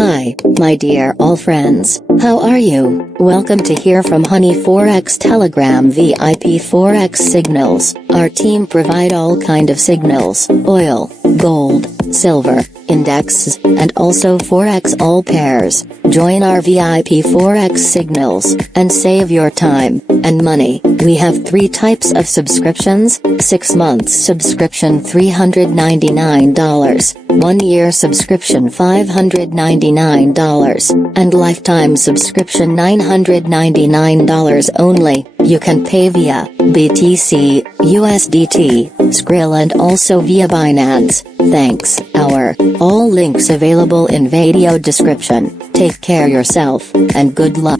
Hi, my dear all friends, how are you? Welcome to hear from Honey Forex Telegram VIP Forex Signals. Our team provide all kind of signals, oil, gold, silver, indexes, and also Forex all pairs. Join our VIP Forex Signals, and save your time and money. We have 3 types of subscriptions: 6 months subscription $399, 1 year subscription $599, and lifetime subscription $999 only. You can pay via BTC, USDT, Skrill and also via Binance. Thanks. All links available in video description. Take care yourself, and good luck.